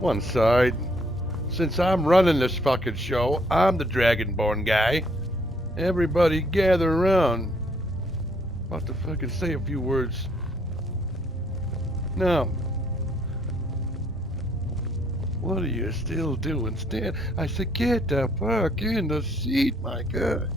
one side. Since I'm running this fucking show, I'm the Dragonborn guy. Everybody gather around. About to fucking say a few words. Now, what are you still doing? Stand. I said, get the fuck in the seat, my God.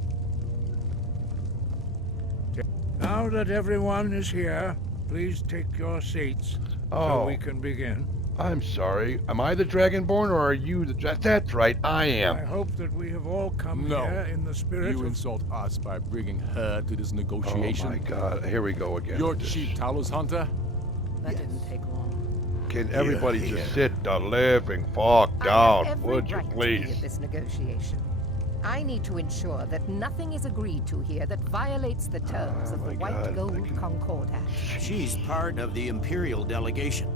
Now that everyone is here, please take your seats so we can begin. I'm sorry. Am I the Dragonborn or are you the That's right, I am. I hope that we have all come here in the spirit You of... insult us by bringing her to this negotiation. Oh my God, here we go again. You're Chief Talos Hunter? That didn't take long. Can everybody just sit the living fuck down, would you please? To be at this negotiation. I need to ensure that nothing is agreed to here that violates the terms of the White Gold Concordat. She's part of the Imperial delegation.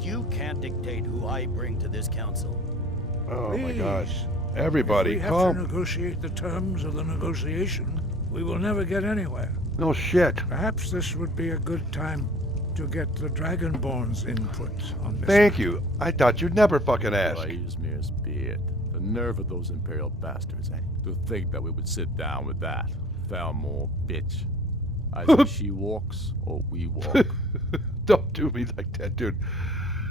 You can't dictate who I bring to this council. Oh my Please. gosh. Everybody, If we have come. to negotiate the terms of the negotiation, we will never get anywhere. No shit. Perhaps this would be a good time to get the Dragonborn's input on this. Thank you. I thought you'd never fucking ask. Izmir's beard. The nerve of those Imperial bastards, eh? To think that we would sit down with that. Falmore bitch. Either she walks or we walk. Don't do me like that, dude.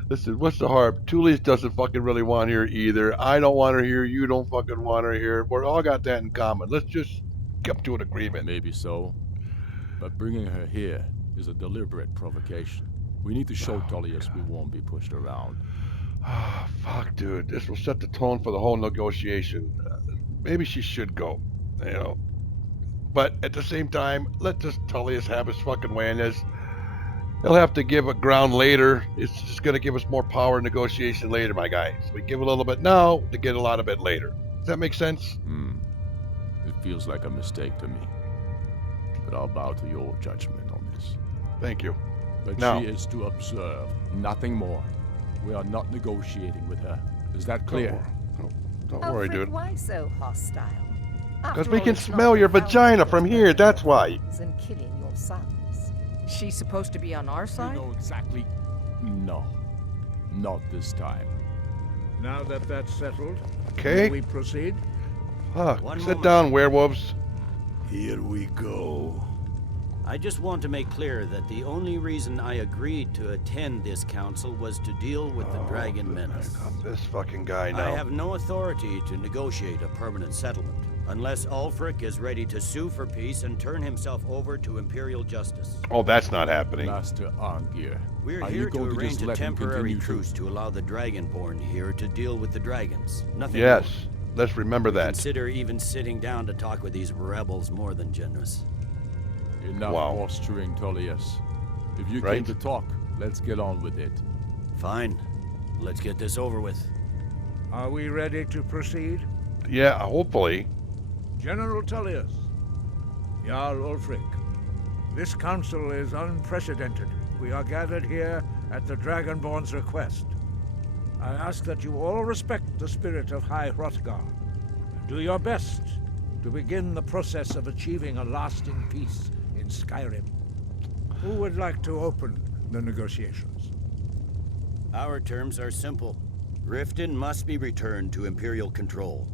Listen, what's the harm? Tullius doesn't fucking really want her either. I don't want her here. You don't fucking want her here. We're all got that in common. Let's just come to an agreement. Maybe so. But bringing her here is a deliberate provocation. We need to show Tullius we won't be pushed around. Ah, fuck, dude. This will set the tone for the whole negotiation. Maybe she should go, you know. But at the same time, let this Tullius have his fucking way in this. He'll have to give a ground later. It's just going to give us more power in negotiation later, my guy. So we give a little bit now to get a lot of it later. Does that make sense? It feels like a mistake to me. But I'll bow to your judgment on this. Thank you. But Now, she is to observe, nothing more. We are not negotiating with her. Is that clear? Don't worry, dude. Why so hostile? Because we can smell your vagina from here, that's why. And killing your sons. She's supposed to be on our You side? know exactly. No. Not this time. Now that that's settled, Okay. will we proceed? Fuck. One Sit moment. down, werewolves. Here we go. I just want to make clear that the only reason I agreed to attend this council was to deal with the Dragon Menace. This fucking guy now. I have no authority to negotiate a permanent settlement, unless Ulfric is ready to sue for peace and turn himself over to Imperial justice. Oh, that's not happening. Master Arngir, We're are here you to going to arrange just a let him temporary continue truce to allow the Dragonborn here to deal with the dragons. Nothing Yes. more. Let's remember that. Consider even sitting down to talk with these rebels more than generous. Enough Wow. posturing, Tullius. If you Right. came to talk, let's get on with it. Fine. Let's get this over with. Are we ready to proceed? Yeah, hopefully. General Tullius, Jarl Ulfric, this council is unprecedented. We are gathered here at the Dragonborn's request. I ask that you all respect the spirit of High Hrothgar and do your best to begin the process of achieving a lasting peace in Skyrim. Who would like to open the negotiations? Our terms are simple. Riften must be returned to Imperial control.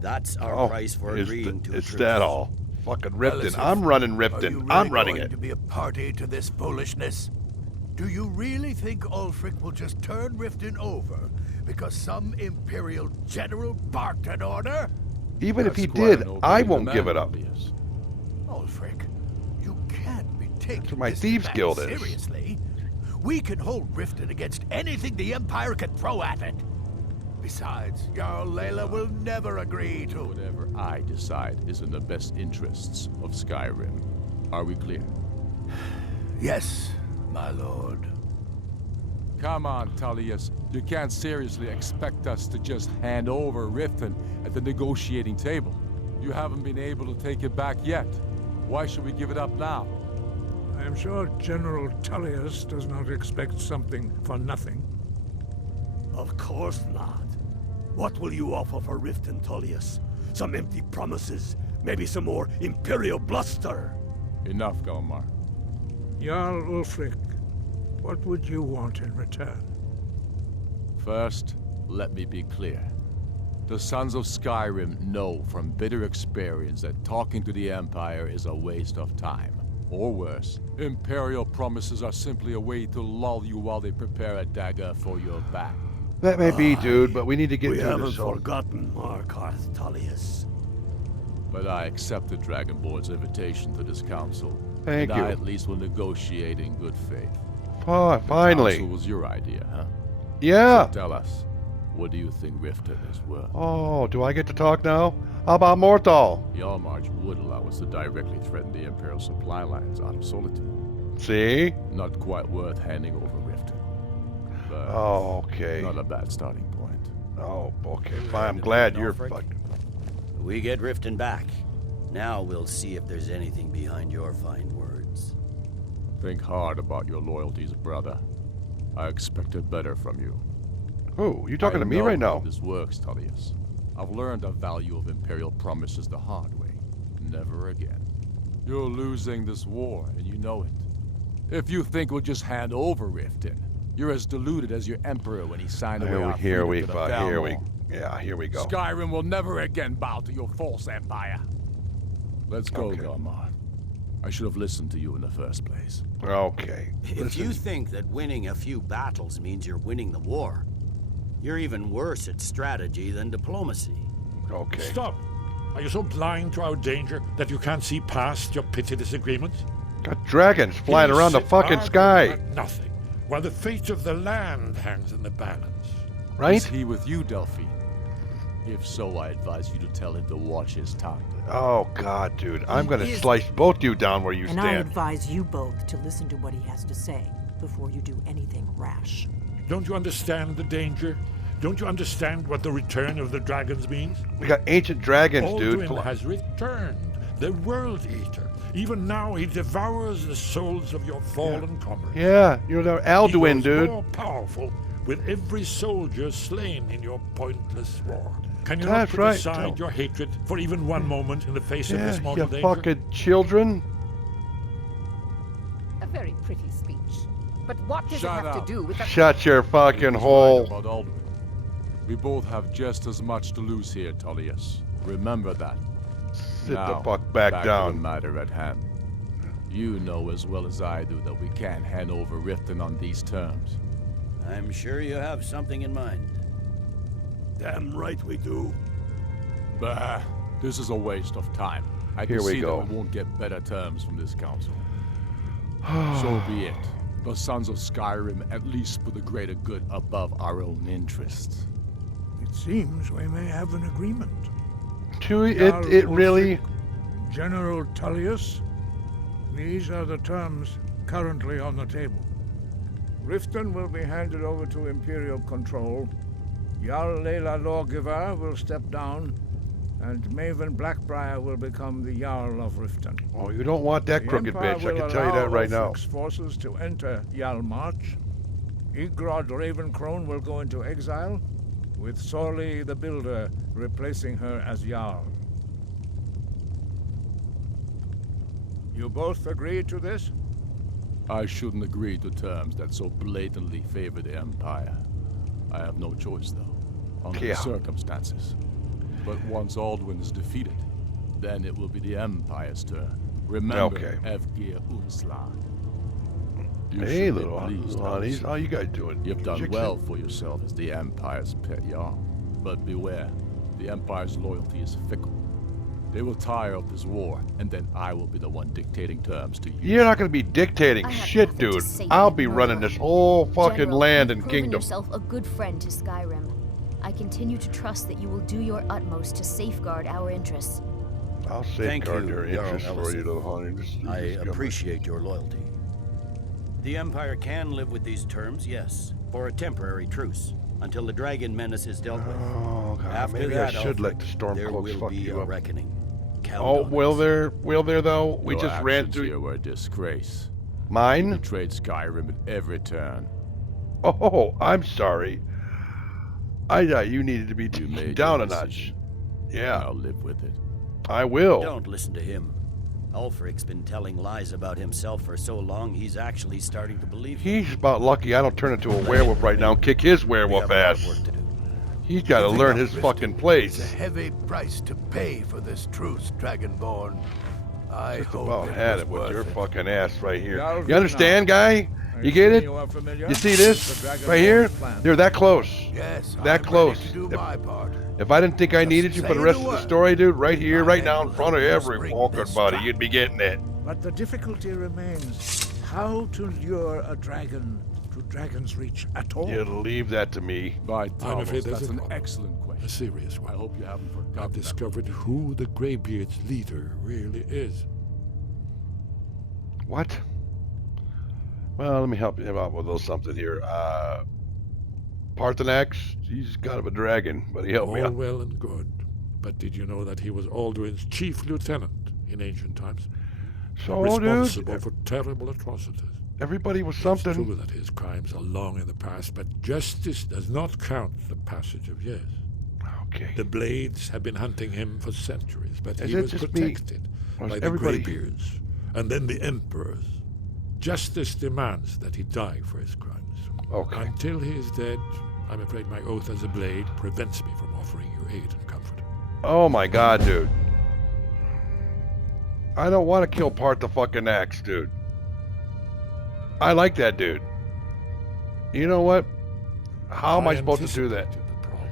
That's our price for agreeing to a It's truce. that all. Fucking Riften. Elisif, I'm running Are you Riften. really I'm running going it. to be a party to this foolishness? Do you really think Ulfric will just turn Riften over because some Imperial general barked an order? Even if That's he quite did, an I opening won't give demand, it up. Tullius. Ulfric, you can't be taking That's what my this thieves demand guild is. seriously. We can hold Riften against anything the Empire can throw at it. Besides, Jarl Layla will never agree to... Whatever I decide is in the best interests of Skyrim. Are we clear? Yes, my lord. Come on, Tullius. You can't seriously expect us to just hand over Riften at the negotiating table. You haven't been able to take it back yet. Why should we give it up now? I am sure General Tullius does not expect something for nothing. Of course not. What will you offer for Riften, Tullius? Some empty promises? Maybe some more Imperial bluster? Enough, Galmar. Jarl Ulfric, what would you want in return? First, let me be clear. The Sons of Skyrim know from bitter experience that talking to the Empire is a waste of time. Or worse, Imperial promises are simply a way to lull you while they prepare a dagger for your back. That may be, dude, but we need to get We through haven't this. So. forgotten Markarth, Tullius. But I accept the Dragonborn's invitation to this council. Thank and you. I at least will negotiate in good faith. Oh, The finally. council was your idea, huh? Yeah. So tell us, what do you think Riften is worth? Oh, do I get to talk now? How about Morthal? Your march would allow us to directly threaten the Imperial supply lines out of Solitude. See? Not quite worth handing over Riften. But Oh, okay. not a bad starting point. Oh, okay. Fine. I'm glad you're Ulfric? fucking. We get Riften back. Now we'll see if there's anything behind your fine words. Think hard about your loyalties, brother. I expected better from you. Oh, you talking I to me know right how now? this works, Tullius. I've learned the value of Imperial promises the hard way. Never again. You're losing this war, and you know it. If you think we'll just hand over Riften, you're as deluded as your Emperor when he signed away our Here freedom we to the go. Here we. Thalmor. Yeah, here we go. Skyrim will never again bow to your false empire. Let's go, Okay. Garmar. I should have listened to you in the first place. Okay. If you think that winning a few battles means you're winning the war, you're even worse at strategy than diplomacy. Okay. Stop! Are you so blind to our danger that you can't see past your petty disagreements? Got dragons flying around the sit fucking arguing sky. about nothing, while the fate of the land hangs in the balance. Is Right? he with you, Delphine? If so, I advise you to tell him to watch his tongue. Oh, God, dude. I'm He gonna is- slice both you down where you And I stand. advise you both to listen to what he has to say before you do anything rash. Don't you understand the danger? Don't you understand what the return of the dragons means? We got ancient dragons, dude. Alduin has returned, the World Eater. Even now he devours the souls of your fallen comrades. Yeah, you're the Alduin, He grows dude. more powerful with every soldier slain in your pointless war. Can you That's not put right, aside Del. your hatred for even one moment in the face of Yeah, this mortal you danger? fucking children. A very pretty speech. But what does Shut it have up. to do with the... Shut your fucking He was hole. right about Alduin. We both have just as much to lose here, Tullius. Remember that. Sit Now, the fuck back to the down. matter at hand. You know as well as I do that we can't hand over Riften on these terms. I'm sure you have something in mind. Damn right we do. Bah, this is a waste of time. I can Here we see go. that we won't get better terms from this council. So be it. The Sons of Skyrim at least put the greater good above our own interests. It seems we may have an agreement. It really. Ulfric, General Tullius, these are the terms currently on the table. Riften will be handed over to Imperial control. Jarl Lela Lawgiver will step down, and Maven Blackbriar will become the Jarl of Riften. Oh, you don't want that The crooked Empire bitch. I will can tell you that allow right now. Ulfric's forces to enter Yalmarch. Igrod Ravencrone will go into exile, with Sorli the Builder replacing her as Jarl. You both agree to this? I shouldn't agree to terms that so blatantly favor the Empire. I have no choice, though, under Yeah. the circumstances. But once Alduin is defeated, then it will be the Empire's turn. Remember, Okay. Evgir Unsla. You Hey, should be little pleased, honeys. Alice. How you guys doing? You've done Chicks well in? for yourself as the Empire's pet Jarl. But beware, the Empire's loyalty is fickle. They will tire of this war, and then I will be the one dictating terms to you. You're not gonna be dictating I have shit, nothing to dude. say to I'll you, be running murderer. this whole fucking General, land you've and proven kingdom. yourself a good friend to Skyrim. I continue to trust that you will do your utmost to safeguard our interests. I'll Thank safeguard you, your Jarl interests for you, Ellison. little honey. I appreciate your loyalty. The Empire can live with these terms, yes, for a temporary truce, until the dragon menace is dealt with. Oh, God. After Maybe that, I should let Ulfric, the there Stormcloaks will fuck be you a up. reckoning. Count Oh, on will it. there? Will there, though? We Your just ran actions through. here were a disgrace. You Mine? betrayed Skyrim at every turn. Oh, I'm sorry. I thought you needed to be You taken made down your a notch. decision. Yeah, I'll live with it. I will. Don't listen to him. Ulfric's been telling lies about himself for so long, he's actually starting to believe them. He's about lucky I don't turn into a werewolf right now and kick his werewolf ass. He's got to learn his fucking place. It's a heavy price to pay for this truce, Dragonborn. I Just hope about it had was it with worth your it. fucking ass right here. Now, You understand, guy? You get it? You see this right here? You're that close. Yes, That I'm close. ready to do my part. If I didn't think I Just needed you for the say rest the of the word. story, dude, right here, My right men now in will front of help us every bring fucking this buddy, trap. you'd be getting it. But the difficulty remains how to lure a dragon to Dragon's Reach at all. You leave that to me. By I'm Thomas, afraid there's that's a an problem. excellent A question. serious I one. hope you haven't forgotten I've that. discovered who the Greybeard's leader really is. What? Well, let me help you out with a little something here. Parthenax, he's kind of a dragon, but he helped me All out. well and good. But did you know that he was Alduin's chief lieutenant in ancient times? So, Responsible dude, for terrible atrocities. everybody was It's something. true that his crimes are long in the past, but justice does not count the passage of years. Okay. The Blades have been hunting him for centuries, but Is he it was just me, protected or is by the everybody- Greybeards and then the Emperors. Justice demands that he die for his crimes. Okay. Until he is dead, I'm afraid my oath as a Blade prevents me from offering you aid and comfort. Oh my god, dude. I don't want to kill Part the fucking axe, dude. I like that dude. You know what? How am I supposed to do that? anticipated the problem.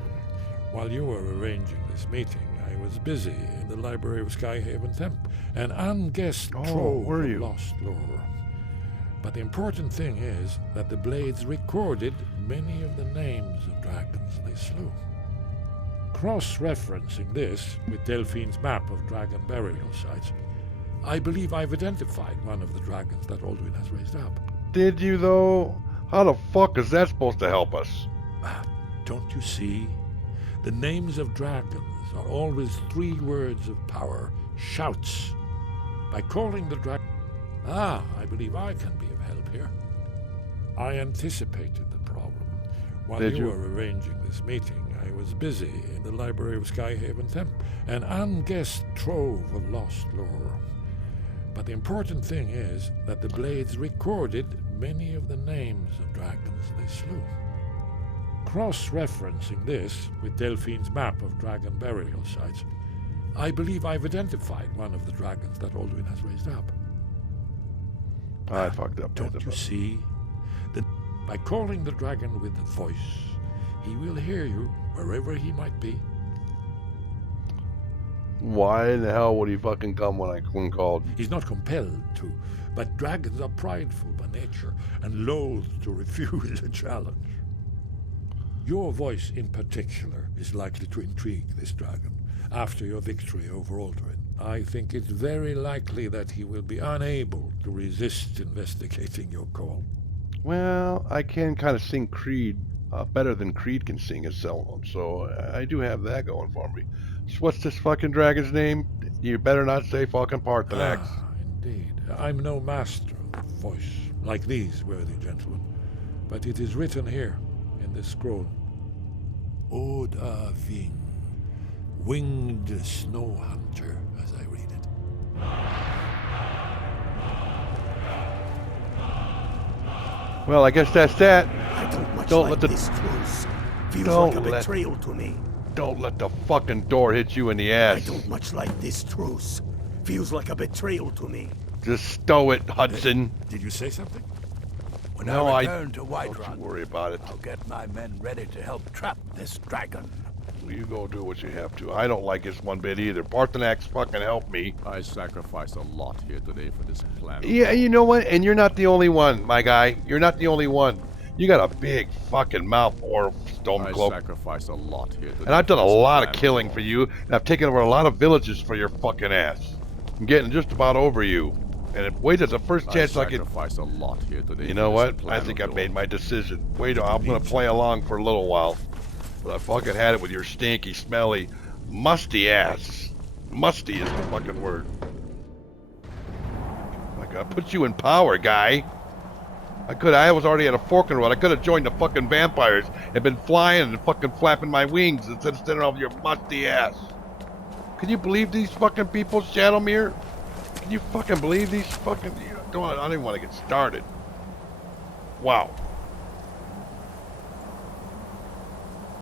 While you were arranging this meeting, I was busy in the library of Skyhaven Temple, an unguessed Oh, trove were of you? lost lore. But the important thing is that the Blades recorded many of the names of dragons they slew. Cross-referencing this with Delphine's map of dragon burial sites, I believe I've identified one of the dragons that Alduin has raised up. Did you, though? How the fuck is that supposed to help us? Don't you see? The names of dragons are always 3 words of power, shouts. By calling the dragon... I believe I can be of help here. I anticipated the problem. While Did you? were arranging this meeting, I was busy in the library of Skyhaven Temple, an unguessed trove of lost lore. But the important thing is that the Blades recorded many of the names of dragons they slew. Cross-referencing this with Delphine's map of dragon burial sites, I believe I've identified one of the dragons that Alduin has raised up. I fucked up. Don't you see? By calling the dragon with the voice, he will hear you wherever he might be. Why in the hell would he fucking come when called? He's not compelled to, but dragons are prideful by nature and loath to refuse a challenge. Your voice in particular is likely to intrigue this dragon after your victory over Alduin. I think it's very likely that he will be unable to resist investigating your call. Well, I can kind of sing Creed better than Creed can sing his solo, so I do have that going for me. So what's this fucking dragon's name? You better not say fucking Parthenax. Indeed. I'm no master of the voice, like these worthy gentlemen, but it is written here in this scroll. Oda Ving, winged snow hunter, as I read it. Well, I guess that's that. I don't much Don't like let the- this truce. Feels Don't like a let- betrayal to me. Don't let the fucking door hit you in the I ass. don't much like this truce. Feels like a betrayal to me. Just stow it, Hudson. Did you say something? When No, I I- return to Don't Whiterun, you worry about it. I'll get my men ready to help trap this dragon. You go do what you have to. I don't like this one bit either. Parthenax fucking helped me. I sacrificed a lot here today for this plan. Yeah, you know what? And you're not the only one, my guy. You're not the only one. You got a big fucking mouth, or I Stormcloak. sacrificed a lot here today. And I've done a for this lot of plan. killing for you, and I've taken over a lot of villages for your fucking ass. I'm getting just about over you. And if wait, there's the first chance I can. sacrificed a lot here today. You know for this what? plan I think of I've made yours. my decision. Wait, I'm gonna play along for a little while. But I fucking had it with your stinky, smelly, musty ass. Musty is the fucking word. Like I put you in power, guy. I was already at a fork in the road. I could have joined the fucking vampires and been flying and fucking flapping my wings instead of standing over your musty ass. Can you believe these fucking people, Shadowmere? Can you fucking believe these fucking... I don't even want to get started. Wow.